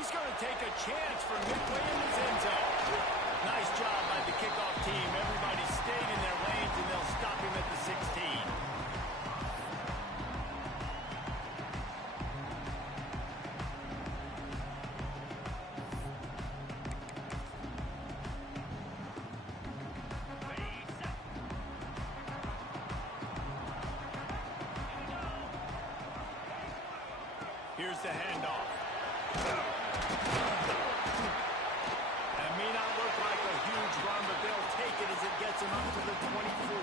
He's going to take a chance from midway in his end zone. Nice job by the kickoff team. Everybody stayed in their lanes, and they'll stop him at the 16. Here's the handoff. That may not look like a huge run, but they'll take it as it gets them up to the 24.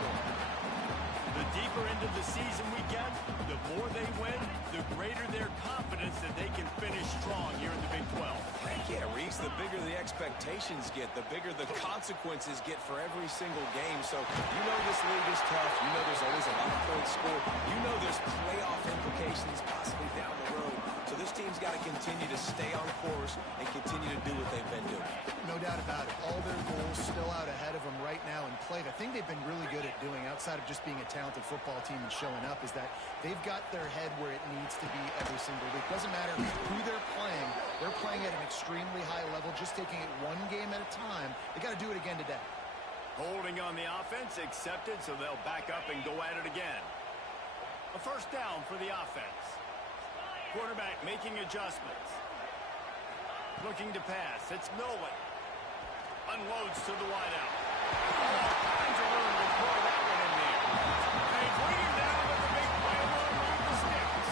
The deeper into the season we get, the more they win, the greater their confidence that they can finish strong here in the Big 12. Yeah, Reese, the bigger the expectations get, the bigger the consequences get for every single game. So you know this league is tough. You know there's always a lot of points scored. You know there's playoff implications possibly down the road. So this team's got to continue to stay on course and continue to do what they've been doing. No doubt about it. All their goals still out ahead of them right now in play. The thing they've been really good at doing, outside of just being a talented football team and showing up, is that they've got their head where it needs to be every single week. Doesn't matter who they're playing at an extremely high level, just taking it one game at a time. They got to do it again today. Holding on the offense, accepted, so they'll back up and go at it again. A first down for the offense. Quarterback making adjustments. Looking to pass. It's Nolan. Unloads to the wideout. All kinds of room to throw that one in there. And he's waiting down with the big play along the sticks.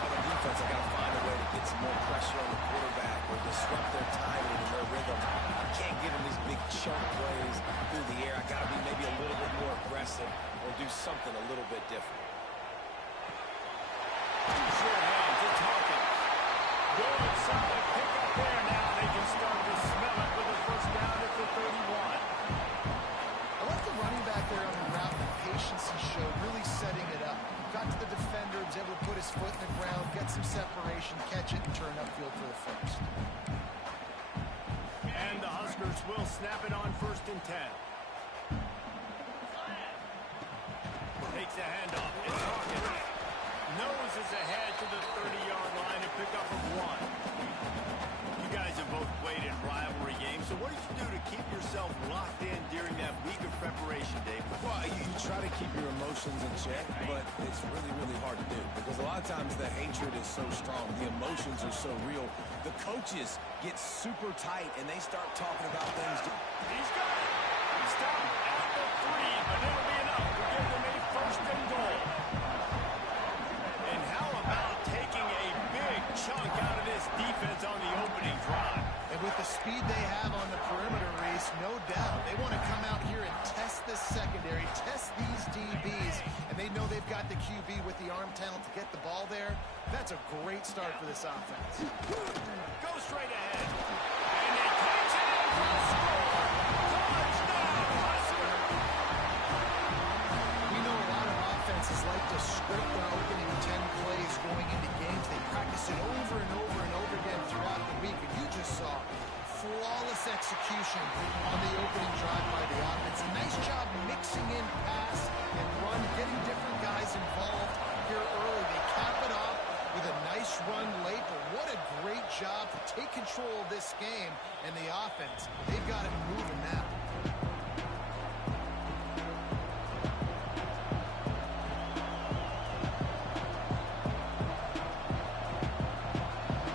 For the defense, I got to find a way to get some more pressure on the quarterback or disrupt their timing and their rhythm. I can't give them these big chunk plays through the air. I got to be maybe a little bit more aggressive or do something a little bit different. Sure hands, it's Hawkins. Good, solid pick up there. Now they can start to smell it with a first down at the 31. I like the running back there on the route, the patience he showed, really setting it up. Got to the defender, was able to put his foot in the ground, get some separation, catch it, and turn upfield for the first. And the Huskers will snap it on 1st and 10. Takes a handoff. It's Hawkins. Noses ahead to the 30-yard line, a pickup of 1. You guys have both played in rivalry games, so what did you do to keep yourself locked in during that week of preparation, Dave? Well, you try to keep your emotions in check, but it's really, really hard to do because a lot of times the hatred is so strong. The emotions are so real. The coaches get super tight, and they start talking about things. He's got it. Stop at the 3, but it'll be enough to give them a 1st and goal. And how about taking a big chunk out of this defense on the opening drive? And with the speed they have on the perimeter, Reese, no doubt, they want to come out here and test this secondary, test these DBs, and they know they've got the QB with the arm talent to get the ball there. That's a great start for this offense. Go straight ahead. And they catch it for a score. Touchdown, Husker! We know a lot of offenses like to script their opening 10 plays going into games. They practice it over and over and over again throughout the week, and you just saw flawless execution on the opening drive by the offense. A nice job mixing in pass and run, getting different guys involved here early. They cap it off with a nice run late, but what a great job to take control of this game and the offense. They've got it moving now.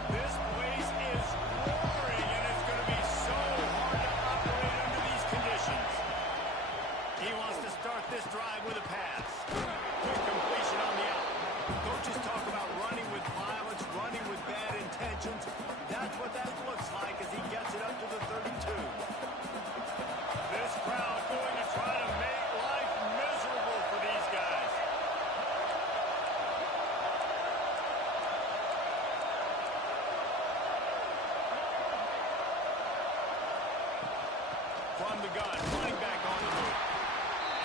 This place is roaring, and it's going to be so hard to operate under these conditions. He wants to start this drive with a pass. Quick completion on the out. Coaches talk about running with violence, running with bad intentions. That's what that looks like as he gets it up to the 32. This crowd going to try to make life miserable for these guys. From the gun, running back on the move.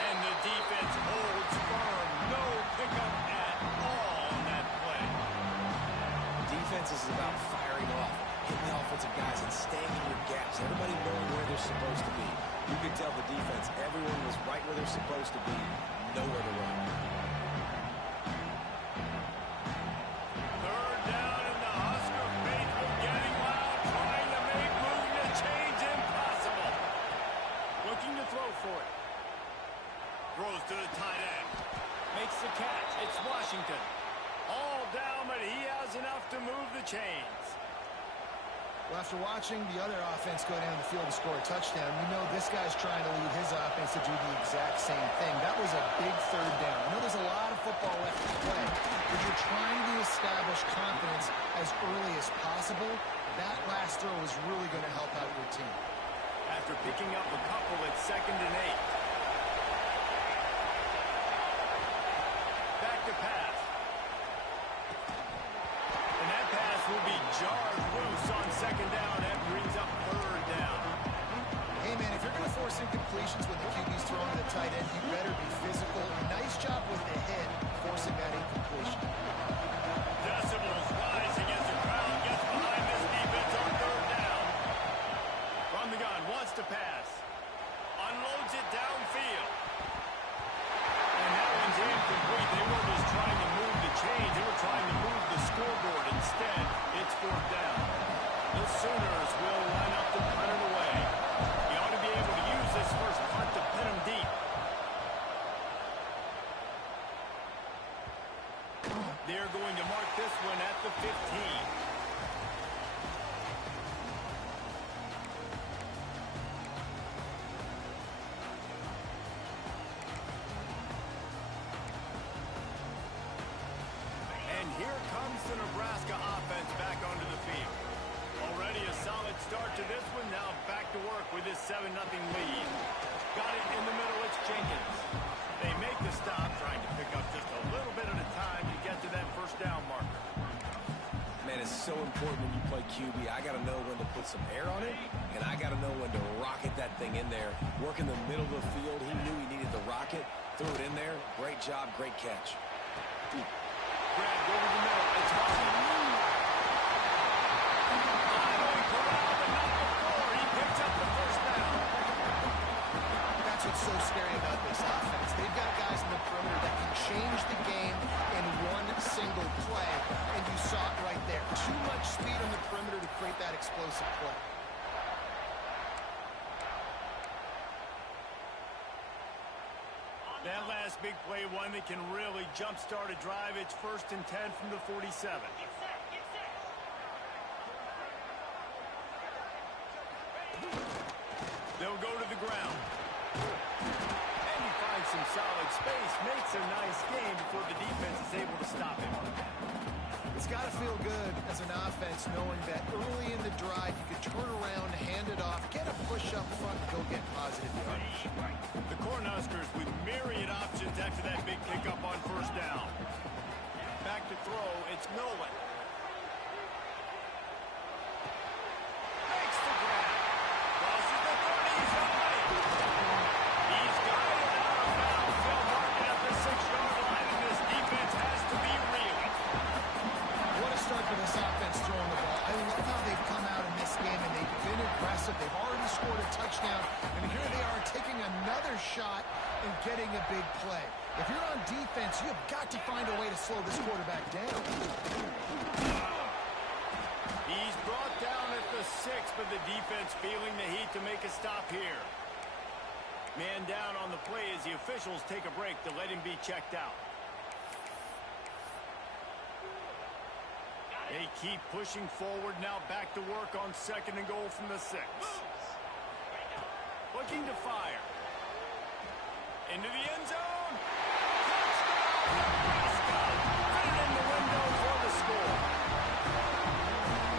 And the defense holds firm. No pickup at all on that play. Defense is about firing off, hitting the offensive guys, and staying in your gaps. Everybody knowing where they're supposed to be. You could tell the defense, everyone was right where they're supposed to be, nowhere to run. 3rd down, and the Husker was enough to move the chains. Well, after watching the other offense go down the field to score a touchdown, you know this guy's trying to lead his offense to do the exact same thing. That was a big third down. I know there's a lot of football left to play, but you're trying to establish confidence as early as possible. That last throw is really going to help out your team. After picking up a couple, it's 2nd and 8. Back to pass. And that pass will be jarred loose on 2nd down. That brings up 3rd down. Hey, man, if you're going to force incompletions when the QB's throwing to the tight end, you better be physical. Nice job with the hit, forcing that incompletion. Decibels rising as the crowd gets behind this defense on 3rd down. From the gun, wants to pass. Unloads it downfield. And that one's incomplete. They were just trying to move the chains. They were trying to move the scoreboard. Instead, it's 4th down. The Sooners will line up to punt it away. You ought to be able to use this first punt to pin them deep. They're going to mark this one at the 15. And here comes the Nebraska offense back onto the field. Already a solid start to this one. Now back to work with this 7-0 lead. Got it in the middle. It's Jenkins. They make the stop, trying to pick up just a little bit at a time to get to that 1st down marker. Man, it's so important when you play QB. I got to know when to put some air on it, and I got to know when to rocket that thing in there. Work in the middle of the field. He knew he needed the rocket. Threw it in there. Great job. Great catch. Grabbed over the middle. It's Harvey. Highway corral, but not before. He picks up the 1st down. That's what's so scary about this offense. They've got guys in the perimeter that can change the game in one single play, and you saw it right there. Too much speed on the perimeter to create that explosive play. That last big play, one that can really jumpstart a drive. It's 1st and 10 from the 47. They'll go to the ground. And he finds some solid space, makes a nice game before the defense is able to stop him. It's got to feel good as an offense knowing that early in the drive you could turn around, hand it off, get a push up front, and go get positive yards. The Cornhuskers with myriad options after that big pickup on 1st down. Back to throw, it's Nolan. Makes the grab. Crosses the 30, he's got it. He's got it out of bounds. They'll mark it at the 6-yard line, and this defense has to be real. What a start for this offense throwing the ball. I love how they've come out in this game, and they've been aggressive. They've already scored a touchdown, and here they are taking another shot and getting a big play. If you're on defense, you've got to find a way to slow this quarterback down. He's brought down at the 6, but the defense feeling the heat to make a stop here. Man down on the play as the officials take a break to let him be checked out. They keep pushing forward, now back to work on 2nd and goal from the 6. Looking to fire. Into the end zone. Touchdown, Nebraska. Put it in the window for the score.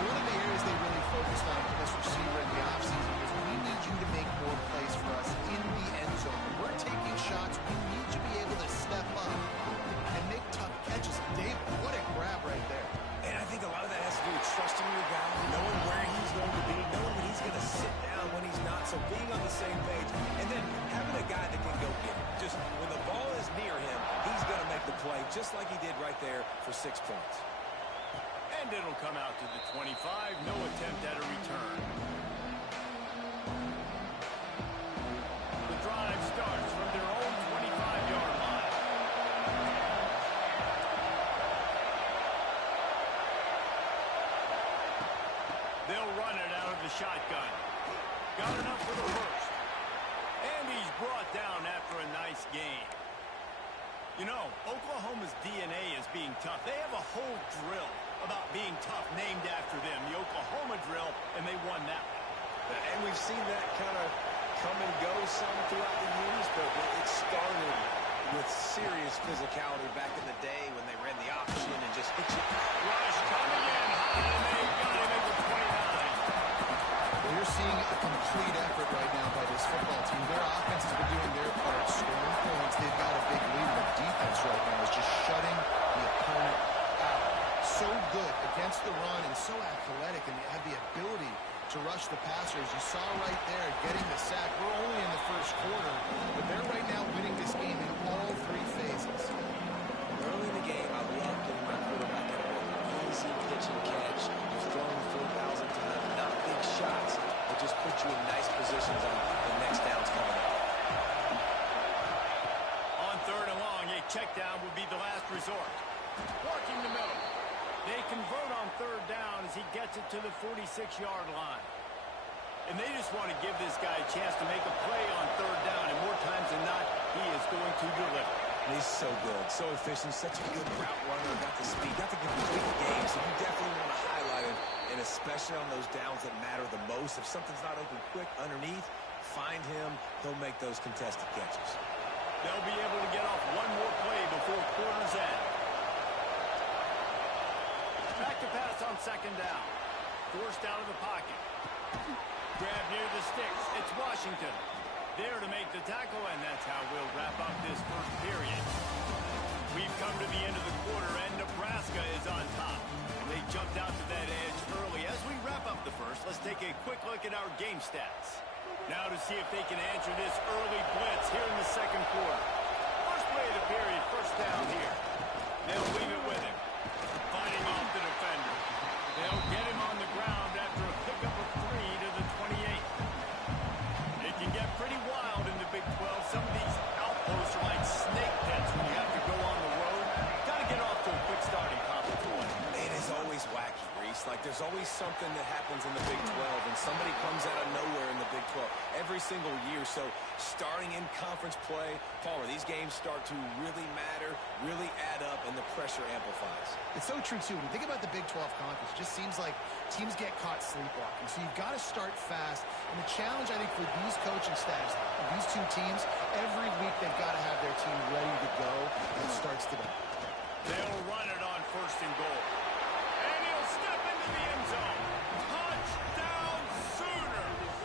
One of the areas they really focused on for this receiver in the offseason was we need you to make more plays for us in the end zone. When we're taking shots, we need you to be able to step up and make tough catches. Dave, what a grab right there. And I think a lot of that has to do with trusting your guy, knowing where he's going to be, knowing when he's going to sit down, when he's not. So being on the same page, and then having a guy that can go get it. Just when the ball is near him, he's going to make the play, just like he did right there for 6 points. And it'll come out to the 25. No attempt at a return. The drive starts from their own 25-yard line. They'll run it out of the shotgun. Got enough for the 1st. And he's brought down after a nice gain. You know, Oklahoma's DNA is being tough. They have a whole drill about being tough named after them, the Oklahoma drill, and they won that one. And we've seen that kind of come and go some throughout the years, but it started with serious physicality back in the day when they ran the option and just hit you. Rush coming in high, and they got him at the 29. Well, you're seeing a complete effort right now by this football team. Their offense has been doing their part, scoring points. They've got a big lead. The defense right now is just shutting the opponent out. So good against the run and so athletic, and they have the ability to rush the passers. You saw right there getting the sack. We're only in the first quarter, but they're right now winning this game in all three phases. Early in the game, I love getting my quarterback at an easy pitch and catch. You've thrown 4,000 times, not big shots, but just put you in nice positions on the next downs coming up. On third and long, a check down would be the last resort. Working the middle. They convert on third down as he gets it to the 46-yard line. And they just want to give this guy a chance to make a play on third down, and more times than not, he is going to deliver. He's so good, so efficient, such a good route runner, got the speed, got the complete game, so you definitely want to highlight him, and especially on those downs that matter the most. If something's not open quick underneath, find him, he'll make those contested catches. They'll be able to get off one more play before quarter's end. Back to pass on second down. Forced out of the pocket. Grab near the sticks. It's Washington. There to make the tackle, and that's how we'll wrap up this first period. We've come to the end of the quarter, and Nebraska is on top. And they jumped out to that edge early. As we wrap up the first, let's take a quick look at our game stats. Now to see if they can answer this early blitz here in the second quarter. First play of the period, first down here. They'll leave it with him. Fighting off the defender. They'll get him on the ground after a pickup of 3 to the 28. It can get pretty wild in the Big 12. Some of these outposts are like snake pits when you have to go on the road. Got to get off to a quick start in Conference 1. It is always wacky, Reese. Like, there's always something that happens in the Big 12, and somebody comes out of nowhere in the Big 12 every single year. So starting in conference play, Palmer, these games start to really matter, really add up, and the pressure amplifies. It's so true, too. When you think about the Big 12 Conference, it just seems like teams get caught sleepwalking. So you've got to start fast. And the challenge, I think, for these coaching staffs, these two teams, every week they've got to have their team ready to go. And it starts today. They'll run it on first and goal. And he'll step into the end zone. Touchdown, Sooners!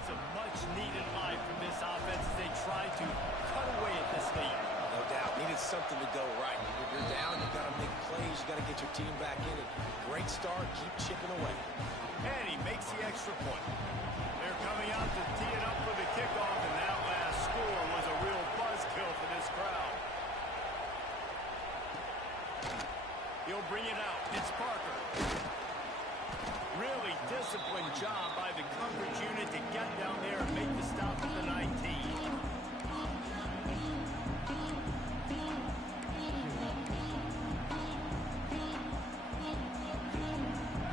It's a much-needed line from this offense as they try to cut away at this lead. No doubt. Needed something to go right. You're down, you've got to make plays, you've got to get your team back in it. Great start, keep chipping away. And he makes the extra point. They're coming out to tee it up for the kickoff, and that last score was a real buzzkill for this crowd. He'll bring it out. It's Parker. Really disciplined job by the coverage unit to get down there and make the stop at the 19.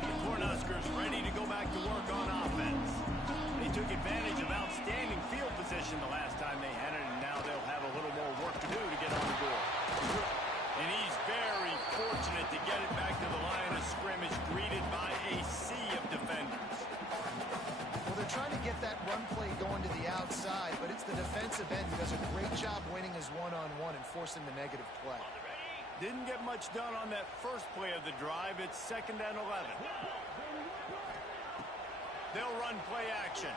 The Cornhuskers ready to go back to work on offense. They took advantage of outstanding field position the last time they had it, and now they'll have a little more work to do to get on the board. And he's very fortunate to get it back to the line of scrimmage, greeted by a sea of defenders. Well, they're trying to get that run play going to the outside, but it's the defensive end who does a great job winning his one-on-one and forcing the negative play. Didn't get much done on that first play of the drive. It's 2nd and 11. They'll run play action.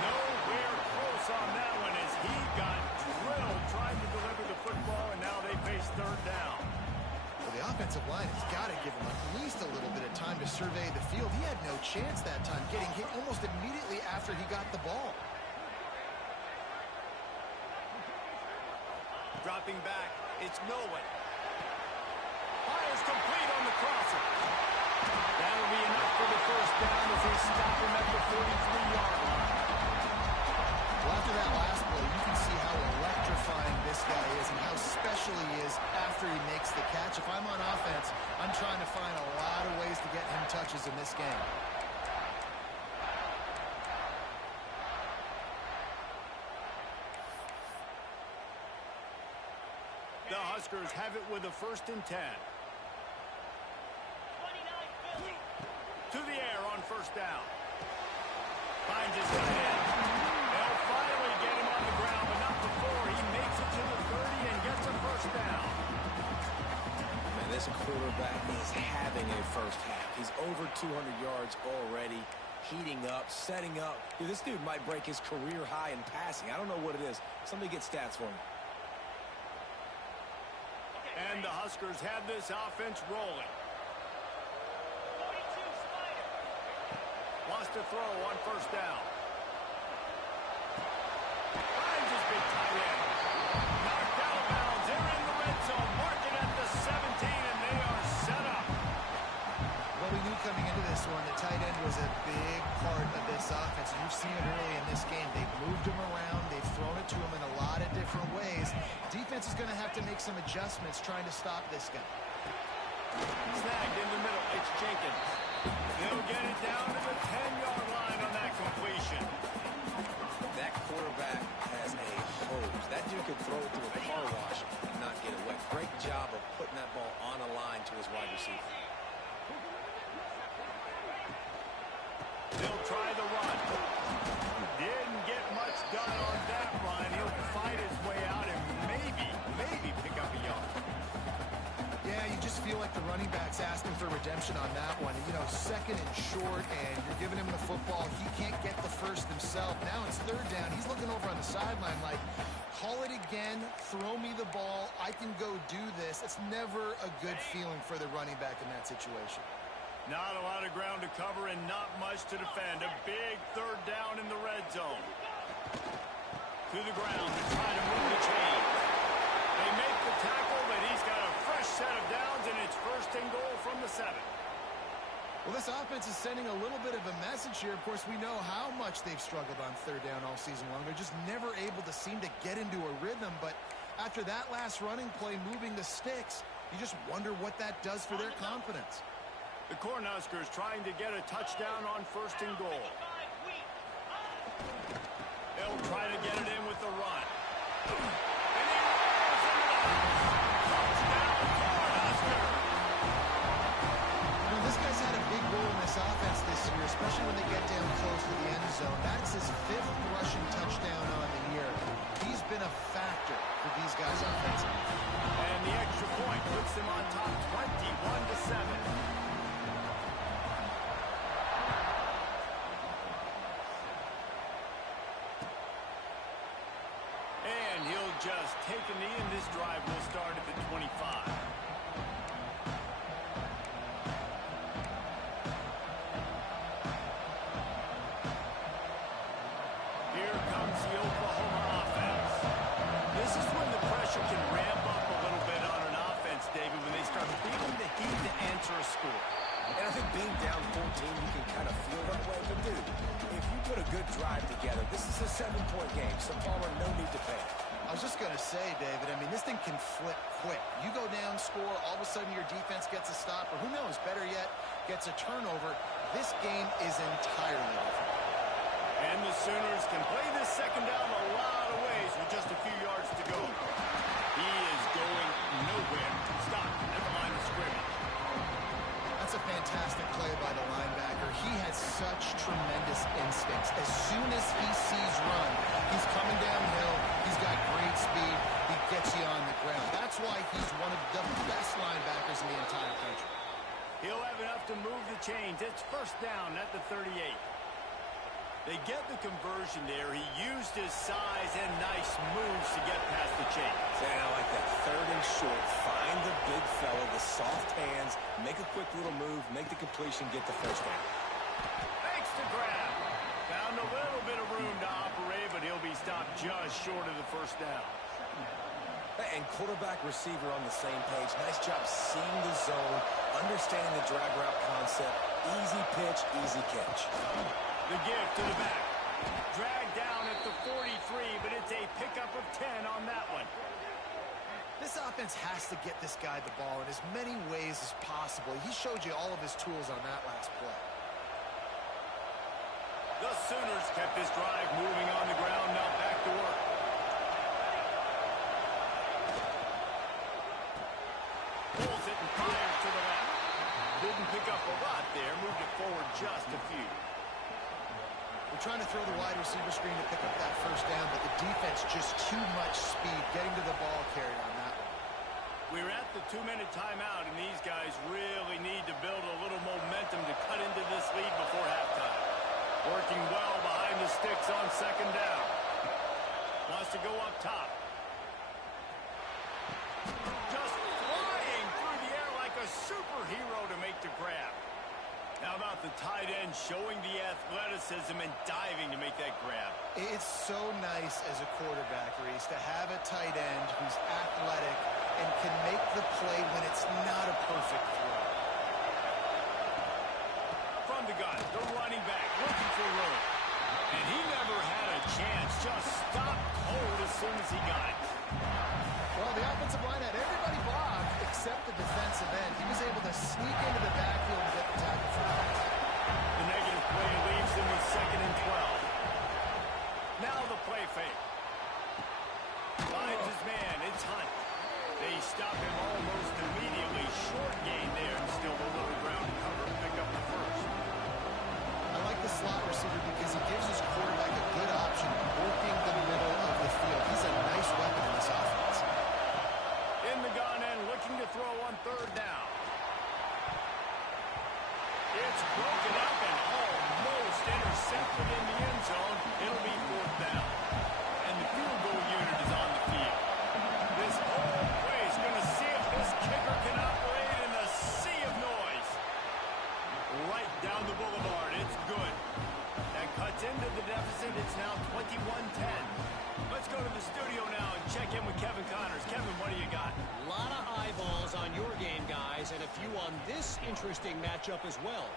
Nowhere close on that one as he got drilled trying to deliver the football, and now they face third down. Well, the offensive line has got to give him at least a little bit of time to survey the field. He had no chance that time, getting hit almost immediately after he got the ball. Dropping back, it's Nolan. Fires complete on the crosser. That'll be enough for the first down as they stop him at the 43-yard line. Well, after that last play, you can see how electrifying this guy is and how special he is after he makes the catch. If I'm on offense, I'm trying to find a lot of ways to get him touches in this game. The Huskers have it with a 1st and 10. To the air on first down. Finds his tight end. They'll finally get him on the ground, but not before he makes it to the 30 and gets a first down. Man, this quarterback is having a first half. He's over 200 yards already, heating up, setting up. Dude, this dude might break his career high in passing. I don't know what it is. Somebody get stats for me. And the Huskers have this offense rolling. Wants to throw on first down. Finds his big tight end. Knocked out of bounds. They're in the red zone. Marking at the 17, and they are set up. Well, we knew coming into this one that tight end was a big part of this offense. And you've seen it early in this game. They've moved him around. They've thrown it to him in a lot of different ways. Defense is going to have to make some adjustments trying to stop this guy. Snagged in the middle. It's Jenkins. They'll get it down to the 10-yard line on that completion. That quarterback has a hose. That dude could throw it through a car wash and not get it wet. Great job of putting that ball on a line to his wide receiver. They'll try the run. Didn't get much done on that run. He'll fight his way out and maybe pick up a yard. Yeah, you just feel like the running back's asking for redemption on that one. You know, second and short, and you're giving him the football. He can't get the first himself. Now it's third down. He's looking over on the sideline like, call it again, throw me the ball, I can go do this. It's never a good feeling for the running back in that situation. Not a lot of ground to cover and not much to defend. A big third down in the red zone. To the ground to try to move the chain. They make the tackle, but he's got a fresh set of downs, and it's first and goal from the 7. Well, this offense is sending a little bit of a message here. Of course, we know how much they've struggled on third down all season long. They're just never able to seem to get into a rhythm. But after that last running play, moving the sticks, you just wonder what that does for their confidence. The Cornhuskers trying to get a touchdown on first and goal. They'll try to get it in with the run. And he rolls into the house. Touchdown, Cornhuskers! You know, this guy's had a big role in this offense this year, especially when they get down close to the end zone. That's his 5th rushing touchdown on the year. He's been a factor for these guys offensively. And the extra point puts them on top 21-7. Just take a knee, and this drive will start at the 25. Here comes the Oklahoma offense. This is when the pressure can ramp up a little bit on an offense, David, when they start feeling the heat to answer a score. And I think being down 14, you can kind of feel that way. But, dude, if you put a good drive together, this is a 7-point game, so Palmer, no need to panic. I was just going to say, David, I mean, this thing can flip quick. You go down, score, all of a sudden your defense gets a stop, or who knows, better yet, gets a turnover. This game is entirely different. And the Sooners can play this second down a lot of ways with just a few yards to go. He is going nowhere. Stop at the line of scrimmage. That's a fantastic play by the linebacker. He has such tremendous instincts. As soon as he sees run, he's coming downhill. He's got great speed. He gets you on the ground. That's why he's one of the best linebackers in the entire country. He'll have enough to move the chains. It's first down at the 38. They get the conversion there. He used his size and nice moves to get past the chains. And I like that. Third and short. Find the big fella, the soft hands, make a quick little move, make the completion, get the first down. Thanks to grab. Found a little bit of room to operate, but he'll be stopped just short of the first down. And quarterback receiver on the same page. Nice job seeing the zone, understanding the drag route concept. Easy pitch, easy catch. The give to the back. Dragged down at the 43, but it's a pickup of 10 on that one. This offense has to get this guy the ball in as many ways as possible. He showed you all of his tools on that last play. The Sooners kept this drive moving on the ground, now back to work. Pulls it and fires to the left. Didn't pick up a lot there. Moved it forward just a few. We're trying to throw the wide receiver screen to pick up that first down, but the defense just too much speed getting to the ball carrier on that one. We're at the 2-minute timeout, and these guys really need to build a little momentum to cut into this lead before halftime. Working well behind the sticks on second down. Wants to go up top. Just flying through the air like a superhero to make the grab. How about the tight end showing the athleticism and diving to make that grab? It's so nice as a quarterback, Reese, to have a tight end who's athletic and can make the play when it's not a perfect throw. From the gun, the running back looking for room. And he never had a chance. Just stopped cold as soon as he got it. Well, the offensive line had everybody blocked except the defensive end. He was able to sneak into the backfield and get the tackle for him. The negative play leaves him with 2nd and 12. Now the play fake. Finds his man. It's Hunt. They stop him almost immediately. Short gain there and still a little ground to cover. Pick up the first. I like the slot receiver because he gives his quarterback a good option working the middle of the field. He's a nice weapon in this offense. In the gun and looking to throw on 3rd down. It's broken up and almost intercepted in the end zone. It'll be 4th down. And the field goal unit is on the field. This whole play is going to see if this kicker can operate in a sea of noise. Right down the boulevard. It's good. That cuts into the deficit. It's now 21-10. Let's go to the studio now and check in with Kevin Connors. Kevin, what do you got? A lot of eyeballs on your game, guys, and a few on this interesting matchup as well.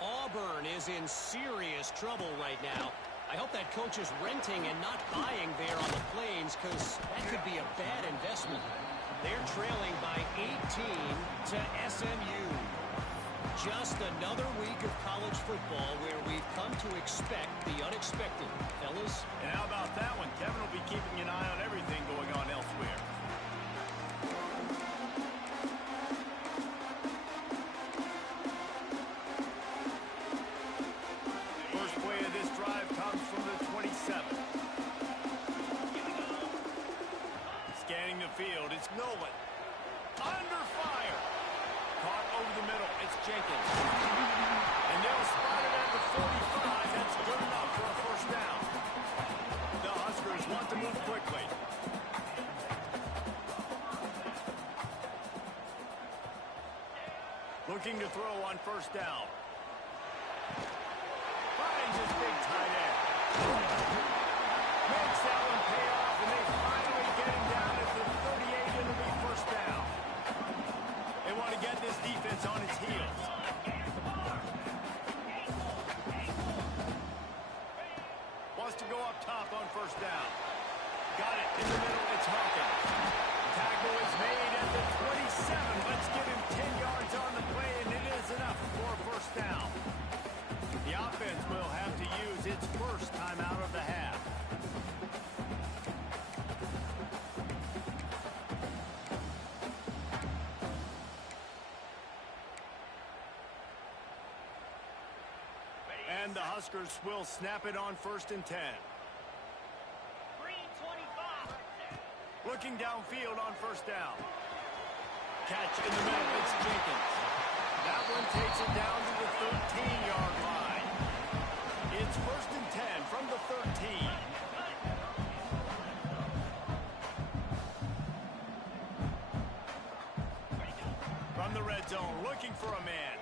Auburn is in serious trouble right now. I hope that coach is renting and not buying there on the Plains, because that could be a bad investment. They're trailing by 18 to SMU. Just another week of college football where we've come to expect the unexpected, fellas. And how about that one? Kevin will be keeping an eye on everything going on elsewhere. First play of this drive comes from the 27. Scanning the field, it's Nolan. Under fire. Caught over the middle, it's Jenkins. And they'll spot it at the 45. That's good enough for a first down. The Huskers want to move quickly. Looking to throw on 1st down. Finds his big tight end. Makes that one pay off, and they finally get him down at the 38. It'll be 1st down. They want to get this defense on its heels. Wants to go up top on 1st down. Got it in the middle. It's Hawkins. Tackle is made at the 27. Let's give him 10 yards on the play, and it is enough for a 1st down. The offense will have to use its first timeout of the half. And the Huskers will snap it on 1st and 10. Looking downfield on 1st down. Catch in the middle, it's Jenkins. That one takes it down to the 13-yard line. It's 1st and 10 from the 13. From the red zone, looking for a man.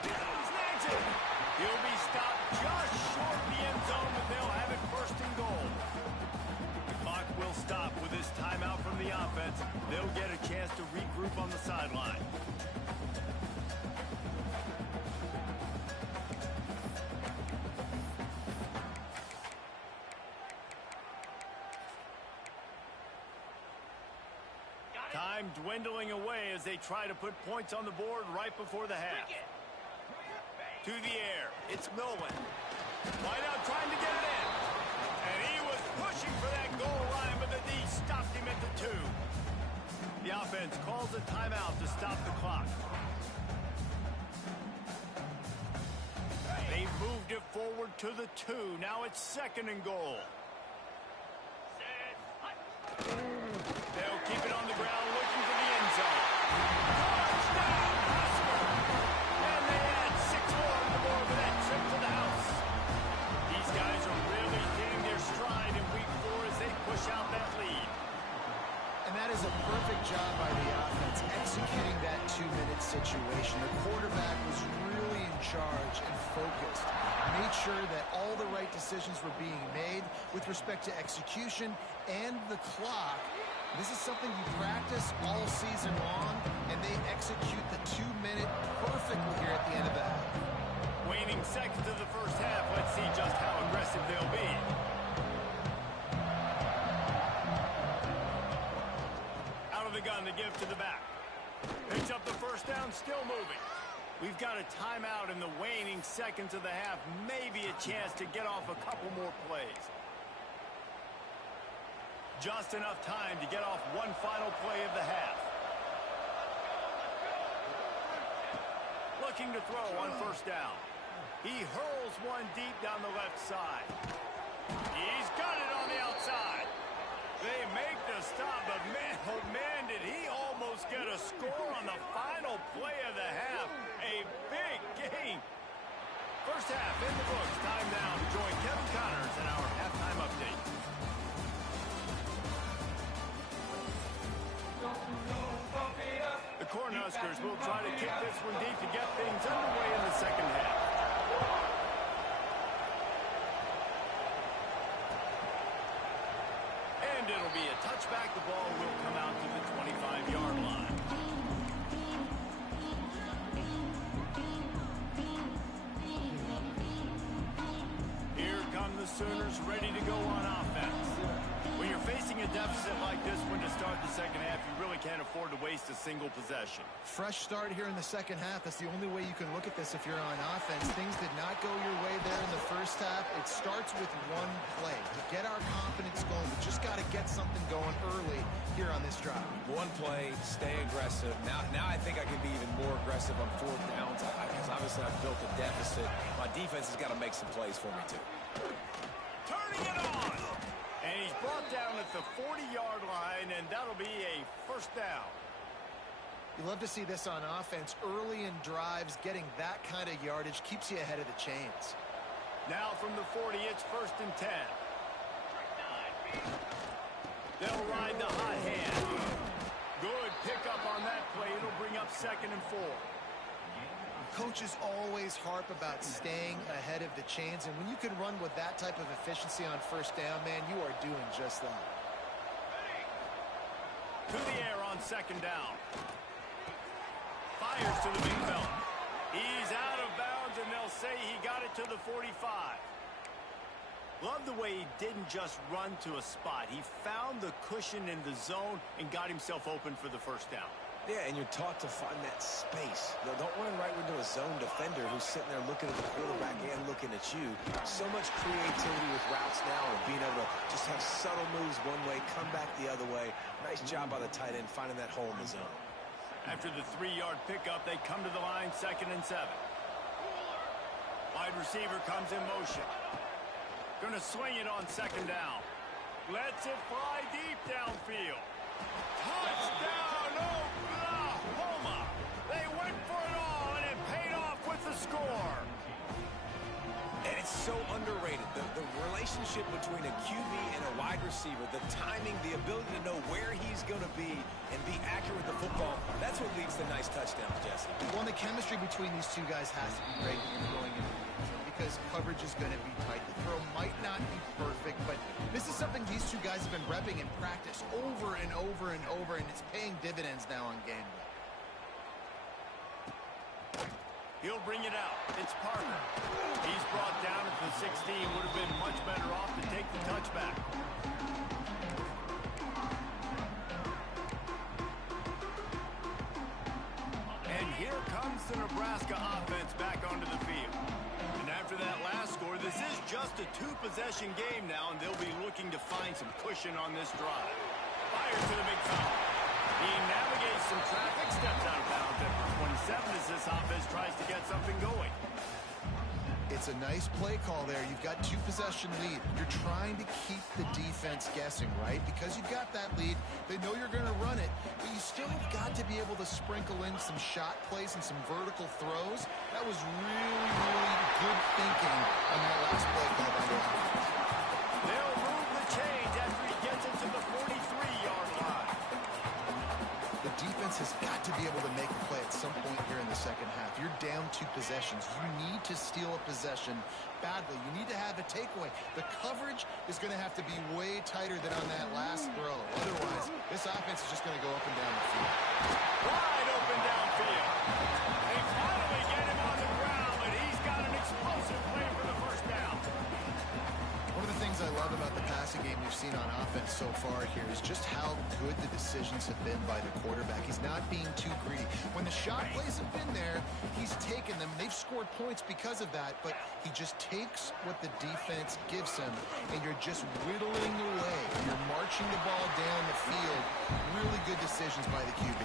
Snags it. He'll be stopped just short of the end zone, but they'll have it 1st and goal. The clock will stop with this timeout from the offense. They'll get a chance to regroup on the sideline. Time dwindling away as they try to put points on the board right before the half. To the air, it's Nolan. Wideout trying to get it in. And he was pushing for that goal line, but the D stopped him at the 2. The The offense calls a timeout to stop the clock. They moved it forward to the 2. Now it's 2nd and goal. They'll keep it on the ground looking for the end zone. Touchdown, Husker! And they add 6 more on the board with that trip to the house. These guys are really hitting their stride in week 4 as they push out that lead. And that is a perfect job by the offense, executing that 2-minute situation. The quarterback was really in charge and focused. Made sure that all the right decisions were being made with respect to execution and the clock. This is something you practice all season long, and they execute the 2-minute perfectly here at the end of the half. Waning seconds of the first half. Let's see just how aggressive they'll be. The gun to give to the back. Picks up the first down, still moving. We've got a timeout in the waning seconds of the half. Maybe a chance to get off a couple more plays. Just enough time to get off one final play of the half. Looking to throw on first down. He hurls one deep down the left side. He's got it on the outside. They make the stop, but man, oh man, did he almost get a score on the final play of the half. A big game. First half in the books. Time now to join Kevin Connors in our halftime update. The Cornhuskers will try to kick this one deep to get things underway in the second half. It'll be a touchback. The ball will come out to the 25-yard line. Here come the Sooners ready to go on offense. When you're facing a deficit like this one to start the second half, you really can't afford to waste a single possession. Fresh start here in the second half. That's the only way you can look at this if you're on offense. Things did not go your way there in the first half. It starts with one play. To get our confidence going, we just got to get something going early here on this drive. One play, stay aggressive. Now I think I can be even more aggressive on 4th downs because obviously I've built a deficit. My defense has got to make some plays for me too. Turning it on! And he's brought down at the 40-yard line, and that'll be a first down. You love to see this on offense. Early in drives, getting that kind of yardage keeps you ahead of the chains. Now from the 40, it's 1st and 10. They'll ride the hot hand. Good pickup on that play. It'll bring up 2nd and 4. Coaches always harp about staying ahead of the chains, and when you can run with that type of efficiency on first down, man, you are doing just that. To the air on 2nd down. Fires to the big fella. He's out of bounds, and they'll say he got it to the 45. Love the way he didn't just run to a spot. He found the cushion in the zone and got himself open for the first down. Yeah, and you're taught to find that space. Don't run right into a zone defender who's sitting there looking at the quarterback and looking at you. So much creativity with routes now and being able to just have subtle moves one way, come back the other way. Nice job by the tight end finding that hole in the zone. After the 3-yard pickup, they come to the line, 2nd and 7. Wide receiver comes in motion. Going to swing it on 2nd down. Lets it fly deep downfield. Touchdown, Oklahoma! They went for it all, and it paid off with the score. And it's so underrated. The relationship between a QB and a wide receiver, the timing, the ability to know where he's going to be and be accurate with the football, that's what leads to nice touchdowns, Jesse. Well, the chemistry between these two guys has to be great going into the game because coverage is going to be tight. The throw might not be perfect, but this is something these two guys have been repping in practice over and over and over, and it's paying dividends now on game day. He'll bring it out. It's Parker. He's brought down at the 16. Would have been much better off to take the touchback. And here comes the Nebraska offense back onto the field. And after that last score, this is just a 2-possession game now, and they'll be looking to find some cushion on this drive. Fires to the big foul. He now happen as this offense tries to get something going. It's a nice play call there. You've got 2-possession lead. You're trying to keep the defense guessing, right? Because you've got that lead, they know you're going to run it, but you still have got to be able to sprinkle in some shot plays and some vertical throws. That was really, really good thinking on that last play call by the offense. They'll move the chains after he gets into the 43-yard line. The defense has got to be able to make a play at some point here in the second half. You're down 2 possessions. You need to steal a possession badly. You need to have a takeaway. The coverage is going to have to be way tighter than on that last throw. Otherwise, this offense is just going to go up and down the field. Wide open downfield. They finally get him on the ground, and he's got an explosive play for the first down. One of the things I love about the passing game we've seen on offense so far here is just how good the decisions have been by the quarterback. He's not being too greedy. When the shot plays have been there, he's taken them. They've scored points because of that, but he just takes what the defense gives him, and you're just whittling away. You're marching the ball down the field. Really good decisions by the QB.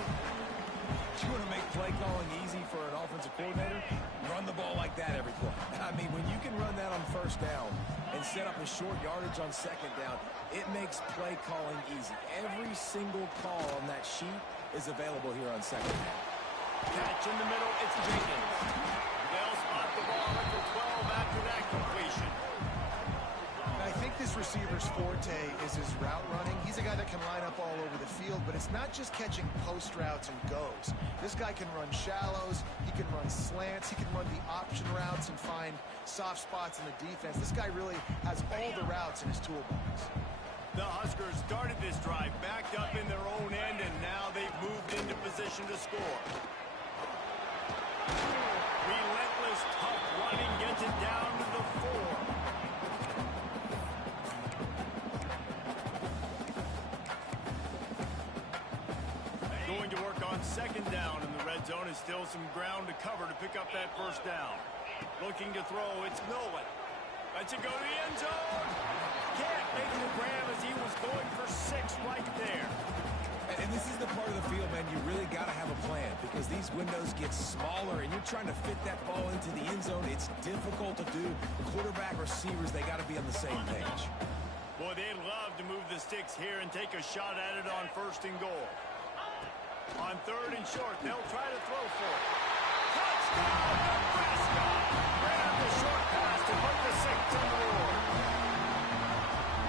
You want to make play calling easy for an offensive coordinator? Run the ball like that every play. I mean, when you can run that on first down and set up a short yardage on second down, it makes play calling easy. Every single call on that sheet is available here on second down. Catch in the middle, it's Jenkins. They'll spot the ball at the 12 after that completion. I think this receiver's forte is his route running. He's a guy that can line up all over the field, but it's not just catching post routes and goes. This guy can run shallows, he can run slants, he can run the option routes and find soft spots in the defense. This guy really has all the routes in his toolbox. The Huskers started this drive backed up in their own end, and now they've moved into position to score. Relentless, tough running gets it down to the 4. Going to work on second down in the red zone, is still some ground to cover to pick up that first down. Looking to throw, it's Nolan. Lets it go to the end zone. Can't make the grab as he was going for 6 right there. And this is the part of the field, man, you really got to have a plan because these windows get smaller and you're trying to fit that ball into the end zone. It's difficult to do. Quarterback, receivers, they got to be on the same page. Boy, they'd love to move the sticks here and take a shot at it on 1st and goal. On 3rd and short, they'll try to throw for it. Touchdown, Nebraska! Ran the short pass to put the 6 on the board.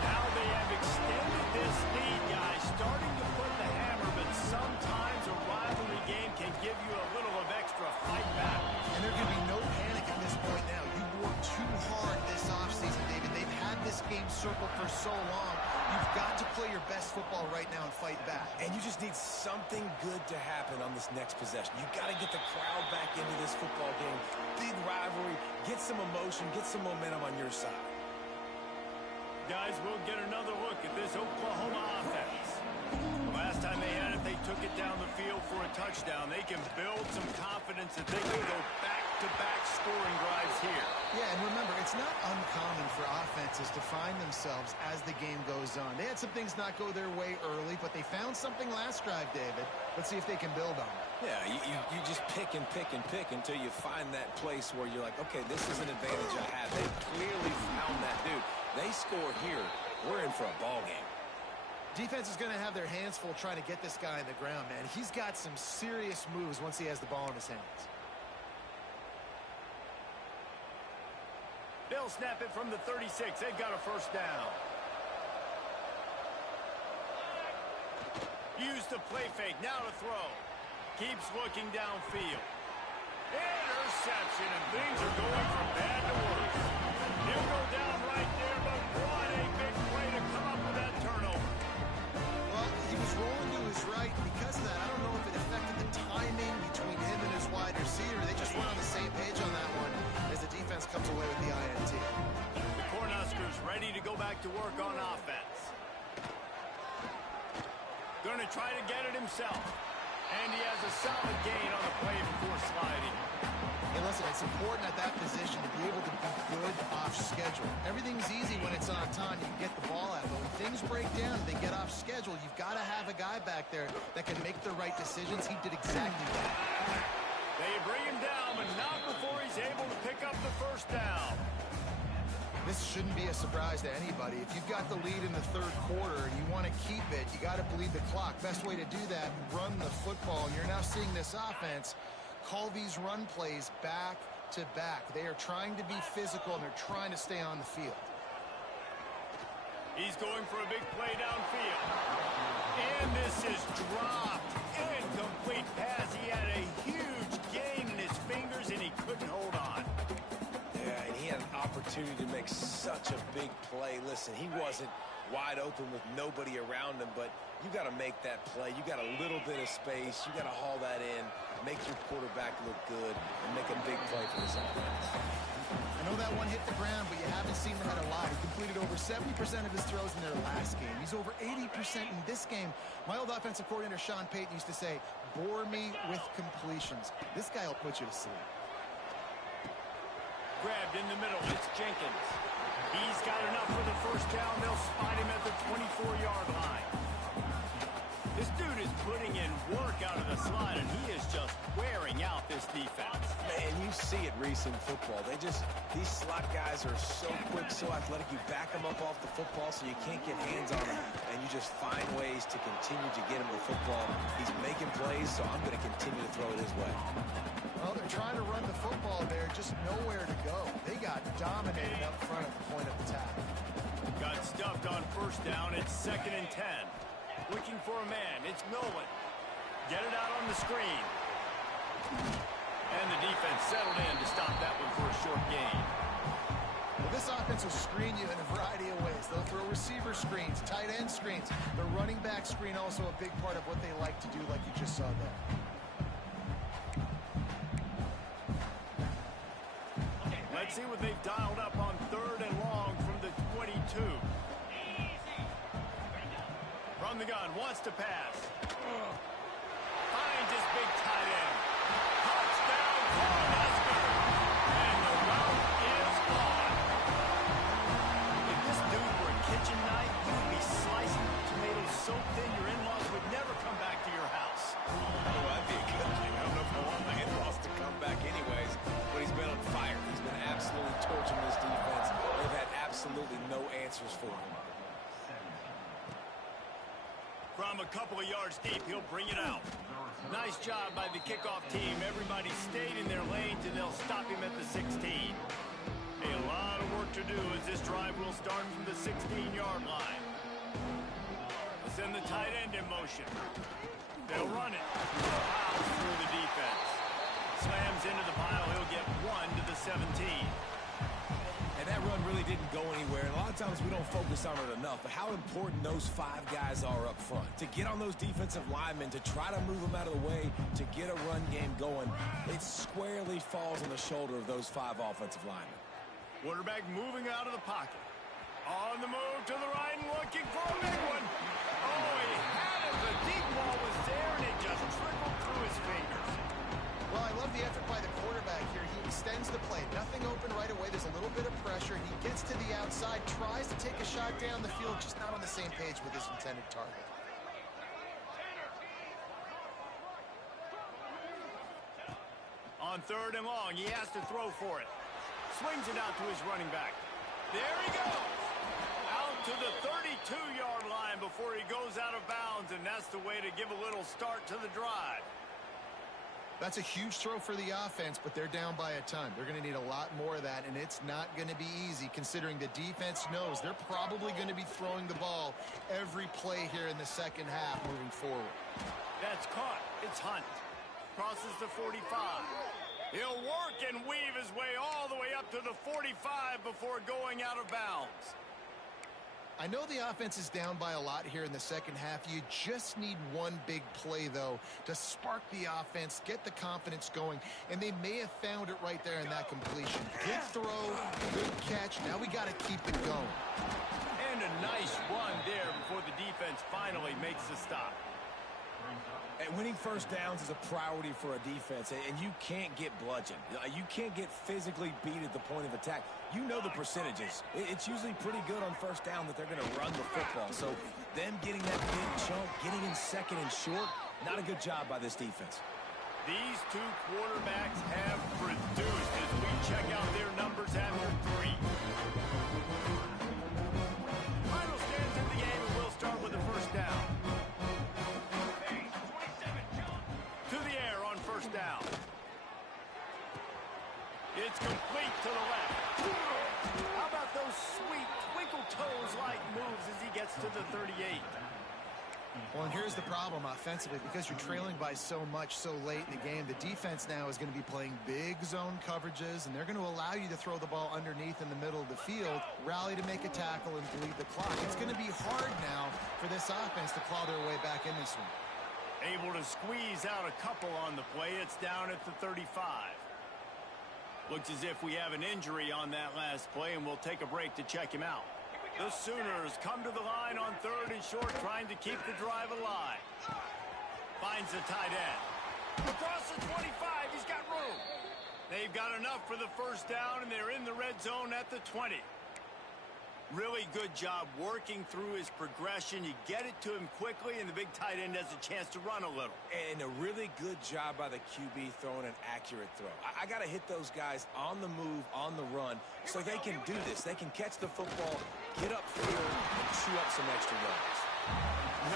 Now they have extended this lead, guys, starting to put the hammer, but sometimes a rivalry game can give you a little of extra fight back. And there can be no panic at this point now. You worked too hard this offseason, David. They've had this game circled for so long. You've got to play your best football right now and fight back. And you just need something good to happen on this next possession. You got to get the crowd back into this football game. Big rivalry. Get some emotion. Get some momentum on your side. Guys, we'll get another look at this Oklahoma offense. The last time they had it, they took it down the field for a touchdown. They can build some confidence that they can go back-to-back scoring drives here. Yeah, and remember, it's not uncommon for offenses to find themselves as the game goes on. They had some things not go their way early, but they found something last drive, David. Let's see if they can build on it. Yeah, you just pick and pick and pick until you find that place where you're like, okay, this is an advantage I have. They clearly found that dude. They score here, we're in for a ball game. Defense is going to have their hands full trying to get this guy on the ground, man. He's got some serious moves once he has the ball in his hands. They'll snap it from the 36. They've got a first down. Use the play fake. Now to throw. Keeps looking downfield. Interception, and things are going from bad to worse. He'll go down right there, but what a big play to come up with that turnover. Well, he was rolling to his right. Because of that, I don't know if it affected the timing between him and his wide receiver. They just weren't on the same page on that one as the defense comes away with the INT. The Cornhuskers ready to go back to work on offense. Going to try to get it himself. And he has a solid gain on the play before sliding. Hey, listen, it's important at that position to be able to be good off schedule. Everything's easy when it's on time. You can get the ball out. But when things break down and they get off schedule, you've got to have a guy back there that can make the right decisions. He did exactly that. They bring him down, but not before he's able to pick up the first down. This shouldn't be a surprise to anybody. If you've got the lead in the third quarter and you want to keep it, you got to bleed the clock. Best way to do that, run the football. And you're now seeing this offense call these run plays back to back. They are trying to be physical, and they're trying to stay on the field. He's going for a big play downfield. And this is dropped. Incomplete pass. He had a huge gain in his fingers, and he couldn't hold on. Yeah, and he had an opportunity to make such a big play. Listen, he wasn't wide open with nobody around him, but you got to make that play. You got a little bit of space. You got to haul that in, make your quarterback look good, and make a big play for this offense. I know that one hit the ground, but you haven't seen that a lot. He completed over 70% of his throws in their last game. He's over 80% in this game. My old offensive coordinator, Sean Payton, used to say, bore me with completions. This guy will put you to sleep. Grabbed in the middle. It's Jenkins. He's got enough for the first down. They'll spot him at the 24-yard line. This dude is putting in work out of the slot, and he is just wearing out this defense. Man, you see it, Reese, in football. These slot guys are so quick, so athletic. You back them up off the football so you can't get hands on them, and you just find ways to continue to get him the football. He's making plays, so I'm going to continue to throw it his way. Well, they're trying to run the football there, just nowhere to go. They got dominated up front at the point of attack. Got stuffed on first down. It's 2nd and 10. Looking for a man. It's Nolan. Get it out on the screen. And the defense settled in to stop that one for a short gain. Well, this offense will screen you in a variety of ways. They'll throw receiver screens, tight end screens. The running back screen also a big part of what they like to do, like you just saw there. Let's see what they've dialed up on 3rd and long from the 22. From the gun, wants to pass. Finds his big tight end. Touchdown, Nebraska. And the route is gone. If this dude were a kitchen knife, you would be slicing tomatoes so thin your in-laws would never come back to your house. Oh, that'd be a good thing. I don't know if I want my in-laws to come back anyways, but he's been on fire. He's been absolutely torching this defense. They've had absolutely no answers for him. From a couple of yards deep, he'll bring it out. Nice job by the kickoff team. Everybody stayed in their lanes, and they'll stop him at the 16. A lot of work to do as this drive will start from the 16-yard line. They'll send the tight end in motion. They'll run it. Fouls through the defense. Slams into the pile. He'll get 1 to the 17. And that run really didn't go anywhere. And a lot of times we don't focus on it enough, but how important those 5 guys are up front. To get on those defensive linemen, to try to move them out of the way, to get a run game going, it squarely falls on the shoulder of those 5 offensive linemen. Quarterback moving out of the pocket. On the move to the right and looking for a big one. Oh, he had it. The deep ball was there, and it just trickled through his fingers. Well, I love the effort by the quarterback here. He extends the play. Nothing open right away. There's a little bit of pressure. He gets to the outside, tries to take a shot down the field, just not on the same page with his intended target. On 3rd and long, he has to throw for it. Swings it out to his running back. There he goes. Out to the 32-yard line before he goes out of bounds, and that's the way to give a little start to the drive. That's a huge throw for the offense, but they're down by a ton. They're going to need a lot more of that, and it's not going to be easy considering the defense knows they're probably going to be throwing the ball every play here in the second half moving forward. That's caught. It's Hunt. Crosses the 45. He'll work and weave his way all the way up to the 45 before going out of bounds. I know the offense is down by a lot here in the second half. You just need one big play, though, to spark the offense, get the confidence going, and they may have found it right there in that completion. Good throw, good catch. Now we got to keep it going. And a nice run there before the defense finally makes the stop. And winning first downs is a priority for a defense, and you can't get bludgeoned. You can't get physically beat at the point of attack. You know the percentages. It's usually pretty good on first down that they're going to run the football. So them getting that big chunk, getting in second and short, not a good job by this defense. These two quarterbacks have produced as we check out their numbers after 3. Final stands in the game, and we'll start with the first down. To the air on first down. It's complete to the left. How about those sweet twinkle toes-like moves as he gets to the 38? Well, and here's the problem offensively. Because you're trailing by so much so late in the game, the defense now is going to be playing big zone coverages, and they're going to allow you to throw the ball underneath in the middle of the field, rally to make a tackle, and bleed the clock. It's going to be hard now for this offense to claw their way back in this one. Able to squeeze out a couple on the play. It's down at the 35. Looks as if we have an injury on that last play, and we'll take a break to check him out. The Sooners come to the line on 3rd and short, trying to keep the drive alive. Finds the tight end. Across the 25, he's got room. They've got enough for the first down, and they're in the red zone at the 20. Really good job working through his progression. You get it to him quickly, and the big tight end has a chance to run a little. And a really good job by the QB throwing an accurate throw. I got to hit those guys on the move, on the run, so they can do this. They can catch the football, get upfield, and chew up some extra yards.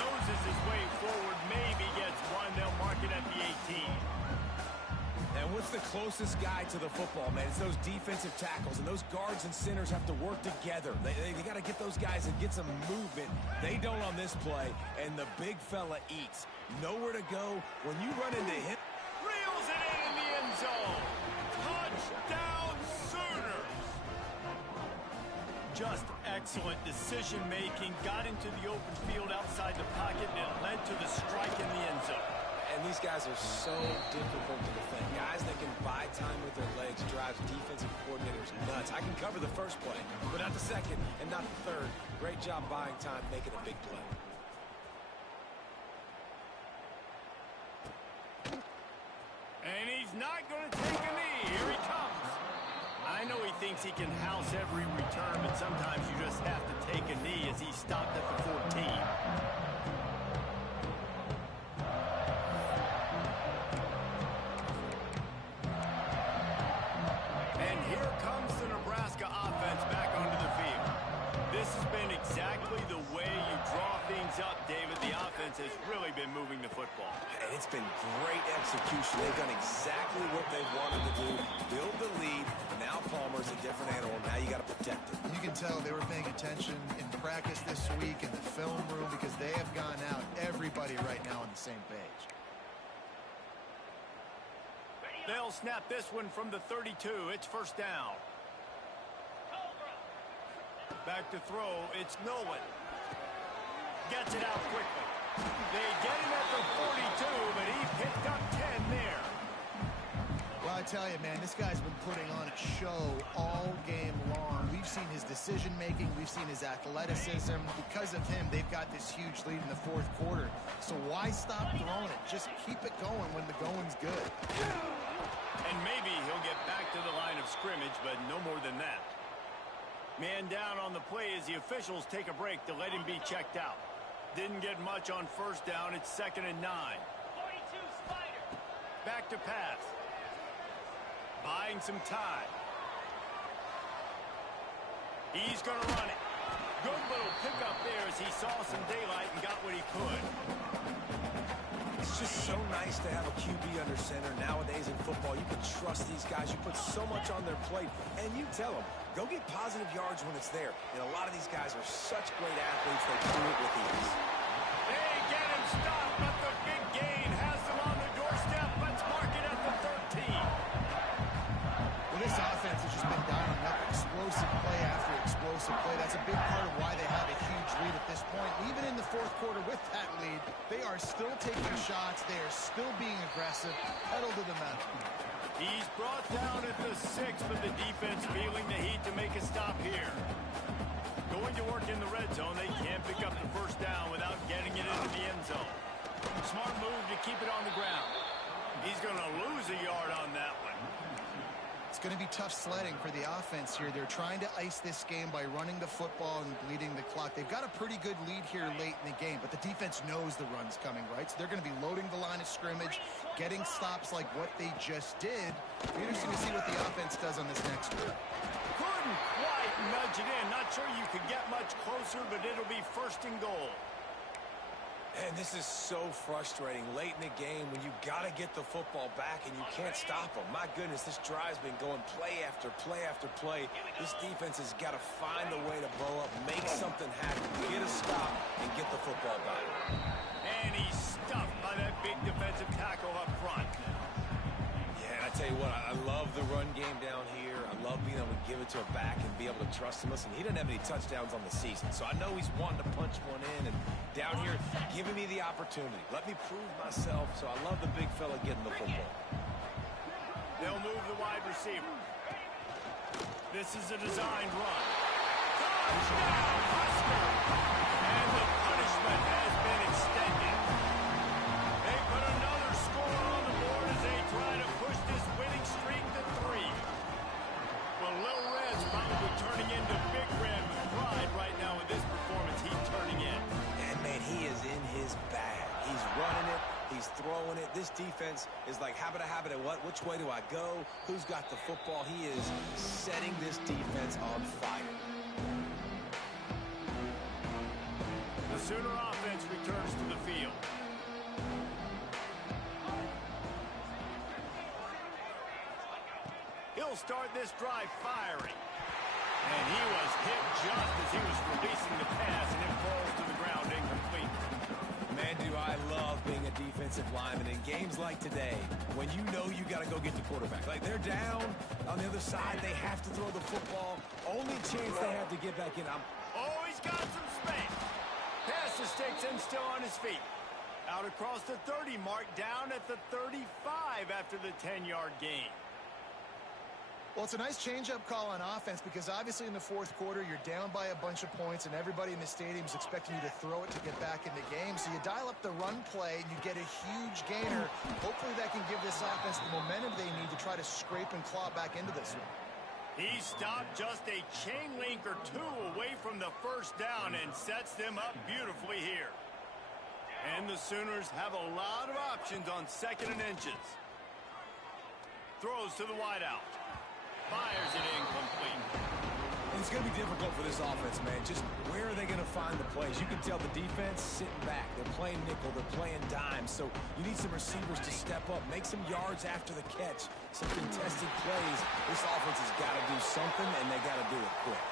Noses his way forward, maybe gets one. They'll mark it at the 18. And what's the closest guy to the football, man? It's those defensive tackles, and those guards and centers have to work together. They got to get those guys and get some movement. They don't on this play, and the big fella eats. Nowhere to go when you run into him. Reels it in the end zone. Touchdown, Sooners. Just excellent decision-making. Got into the open field outside the pocket, and it led to the strike in the end zone. And these guys are so difficult to defend. Guys that can buy time with their legs drives defensive coordinators nuts. I can cover the first play, but not the second and not the third. Great job buying time, making a big play. And he's not going to take a knee. Here he comes. I know he thinks he can house every return, but sometimes you just have to take a knee as he stopped at the 14. Here comes the Nebraska offense back onto the field. This has been exactly the way you draw things up, David. The offense has really been moving the football. And it's been great execution. They've done exactly what they wanted to do. Build the lead. Now Palmer's a different animal. Now you got to protect it. You can tell they were paying attention in practice this week in the film room because they have gone out, everybody right now on the same page. They'll snap this one from the 32. It's first down. Back to throw. It's Nolan. Gets it out quickly. They get him at the 42, but he picked up 10 there. Well, I tell you, man, this guy's been putting on a show all game long. We've seen his decision-making. We've seen his athleticism. Because of him, they've got this huge lead in the fourth quarter. So why stop throwing it? Just keep it going when the going's good. And maybe he'll get back to the line of scrimmage, but no more than that. Man down on the play as the officials take a break to let him be checked out. Didn't get much on first down. It's 2nd and 9. 42 Spider. Back to pass. Buying some time. He's going to run it. Good little pickup there as he saw some daylight and got what he could. It's just so nice to have a QB under center. Nowadays in football, you can trust these guys. You put so much on their plate, and you tell them, go get positive yards when it's there. And a lot of these guys are such great athletes, they do it with ease. They get him stopped, but the big gain has them on the doorstep. Let's mark it at the 13. Well, this offense has just been dialing up explosive play after explosive play. That's a big part of why they have a huge lead at this point. Even in the fourth quarter with that lead, they are still taking shots. They are still being aggressive. Pedal to the metal. He's brought down at the 6, but the defense feeling the heat to make a stop here. Going to work in the red zone. They can't pick up the first down without getting it into the end zone. Smart move to keep it on the ground. He's going to lose a yard on that one. It's going to be tough sledding for the offense here. They're trying to ice this game by running the football and bleeding the clock. They've got a pretty good lead here late in the game, but the defense knows the run's coming, right? So they're going to be loading the line of scrimmage, getting stops like what they just did. It'll be interesting to see what the offense does on this next one. Couldn't quite nudge it in. Not sure you could get much closer, but it'll be first and goal. And this is so frustrating late in the game when you got to get the football back and you can't stop them. My goodness, this drive's been going play after play after play. This defense has got to find a way to blow up, make something happen, get a stop, and get the football back. And he's stuffed by that big defensive tackle up front. Yeah, and I tell you what, I love the run game down here. I love being able to give it to a back and be able to trust him. Listen, he didn't have any touchdowns on the season, so I know he's wanting to punch one in. And down here, giving me the opportunity. Let me prove myself, so I love the big fella getting the football. They'll move the wide receiver. This is a designed run. Touchdown, Husker! And the punishment has been extended. They put another score on the board as they try to push this winning streak to 3. Well, Lil Red's probably turning into Big Red with pride right now with this performance he's turning in. And, man, he is in his bag. He's running it. He's throwing it. This defense is like habit. What? Which way do I go? Who's got the football? He is setting this defense on fire. The Sooner offense returns to the field. He'll start this drive firing. And he was hit just as he was releasing the pass, and it falls to the ground incomplete. Man, do I love being a defensive lineman in games like today when you know you got to go get the quarterback. Like, they're down on the other side. They have to throw the football. Only chance they have to get back in. Oh, he's got some space. Pass to Stinson, still on his feet. Out across the 30 mark, down at the 35 after the 10-yard gain. Well, it's a nice change-up call on offense because obviously in the fourth quarter, you're down by a bunch of points and everybody in the stadium is expecting you to throw it to get back in the game. So you dial up the run play and you get a huge gainer. Hopefully that can give this offense the momentum they need to try to scrape and claw back into this one. He stopped just a chain link or two away from the first down and sets them up beautifully here. And the Sooners have a lot of options on 2nd and inches. Throws to the wideout. Fires it incomplete. It's going to be difficult for this offense, man. Just where are they going to find the plays? You can tell the defense sitting back. They're playing nickel. They're playing dime. So you need some receivers to step up, make some yards after the catch, some contested plays. This offense has got to do something, and they got to do it quick.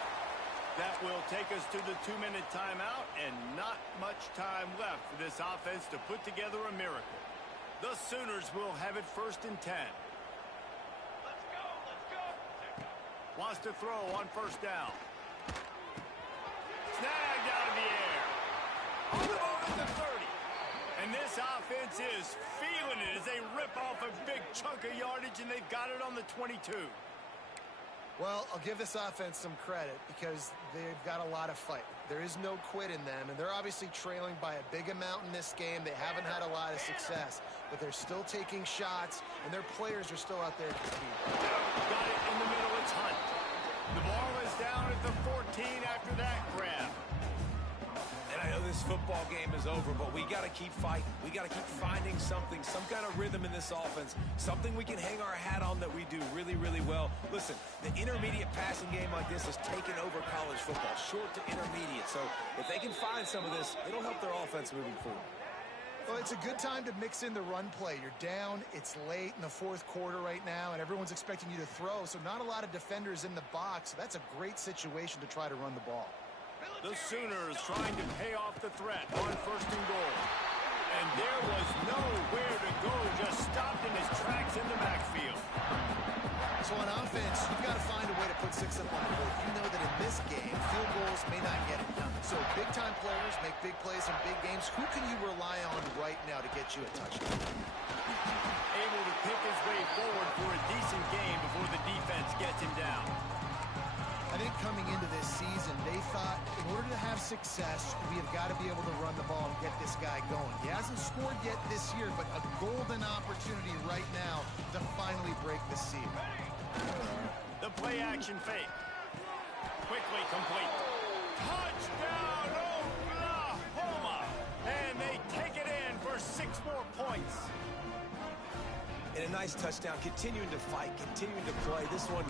That will take us to the 2-minute timeout, and not much time left for this offense to put together a miracle. The Sooners will have it 1st and 10. Wants to throw on 1st down. Snagged out of the air. On the move at the 30. And this offense is feeling it as they rip off a big chunk of yardage, and they've got it on the 22. Well, I'll give this offense some credit because they've got a lot of fight. There is no quit in them, and they're obviously trailing by a big amount in this game. They haven't had a lot of success, but they're still taking shots, and their players are still out there to compete. Got it in the middle. It's Hunt. The ball is down at the 14 after that grab. And I know this football game is over, but we got to keep fighting. We got to keep finding something, some kind of rhythm in this offense, something we can hang our hat on that we do really, really well. Listen, the intermediate passing game like this has taken over college football, short to intermediate. So if they can find some of this, it'll help their offense moving forward. Well, it's a good time to mix in the run play. You're down, it's late in the fourth quarter right now, and everyone's expecting you to throw, so not a lot of defenders in the box. That's a great situation to try to run the ball. The Sooners trying to pay off the threat on 1st and goal. And there was nowhere to go, just stopped in his tracks in the backfield. So on offense, you've got to find a way to put 6 up on the board. You know that in this game, field goals may not get it done. So big-time players make big plays in big games. Who can you rely on right now to get you a touchdown? Able to pick his way forward for a decent game before the defense gets him down. I think coming into this season, they thought in order to have success, we have got to be able to run the ball and get this guy going. He hasn't scored yet this year, but a golden opportunity right now to finally break the seal. The play action fake. Quickly complete. Touchdown, Oklahoma! And they take it in for 6 more points. a nice touchdown, continuing to fight, continuing to play. This one,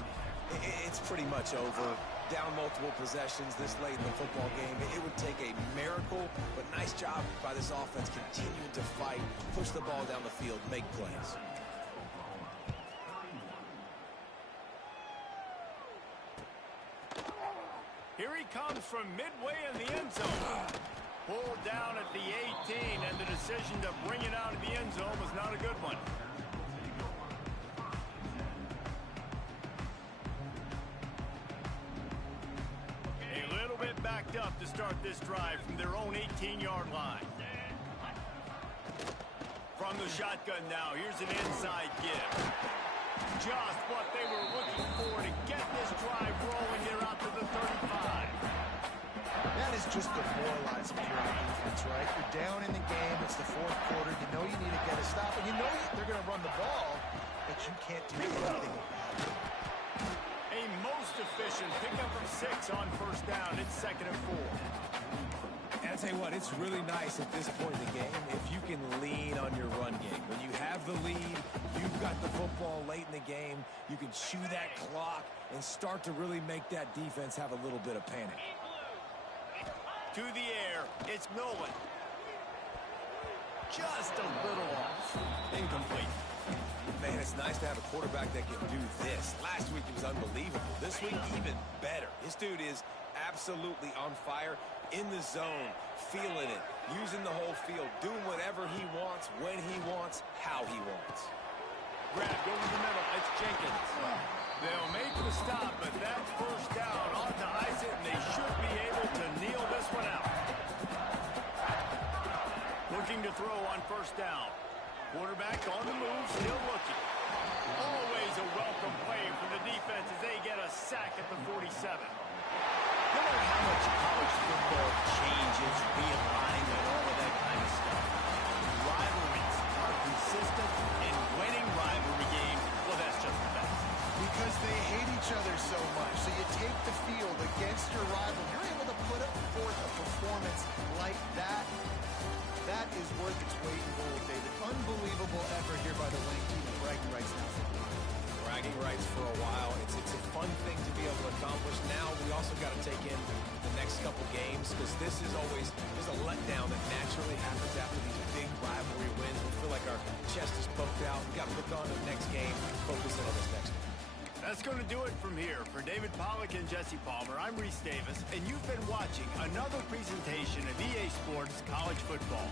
it's pretty much over. Down multiple possessions this late in the football game. It would take a miracle, but nice job by this offense continuing to fight, push the ball down the field, make plays. Here he comes from midway in the end zone. Pulled down at the 18, and the decision to bring it out of the end zone was not a good one. A little bit backed up to start this drive from their own 18-yard line. From the shotgun now, here's an inside give. Just what they were looking for to get this drive rolling here out to the 35. That is just demoralizing for our defense, right? You're down in the game. It's the fourth quarter. You know you need to get a stop, and you know they're going to run the ball, but you can't do anything about it. A most efficient pickup of 6 on first down. It's 2nd and 4. And I'll tell you what, it's really nice at this point in the game if you can lean on your run game. When you have the lead, you've got the football late in the game, you can chew that clock and start to really make that defense have a little bit of panic. To the air, it's Nolan. Just a little off. Incomplete. Man, it's nice to have a quarterback that can do this. Last week, he was unbelievable. This week, even better. This dude is absolutely on fire, in the zone, feeling it, using the whole field, doing whatever he wants, when he wants, how he wants. Grab, go to the middle. It's Jenkins. They'll make the stop, but that's first down. On to ice it, and they should be able to kneel this one out. Looking to throw on first down. Quarterback on the move, still looking. Always a welcome play for the defense as they get a sack at the 47. No matter how much college football changes, realignment, all of that kind of stuff, rivalries are consistent, and winning rivalry games, well, that's just the best. Because they hate each other so much. So you take the field against your rival. You're able to put forth a performance like that. That is worth its weight in gold, David. Unbelievable effort here by the Wayne team. Bragging rights now. Bragging rights for a while. It's a fun thing to be able to accomplish. Now we also got to take in the next couple games because this is always just a letdown that naturally happens after these big rivalry wins. We feel like our chest is poked out. We got to look on to the next game, focus in on this next one. That's going to do it from here. For David Pollack and Jesse Palmer, I'm Reese Davis, and you've been watching another presentation of EA Sports College Football.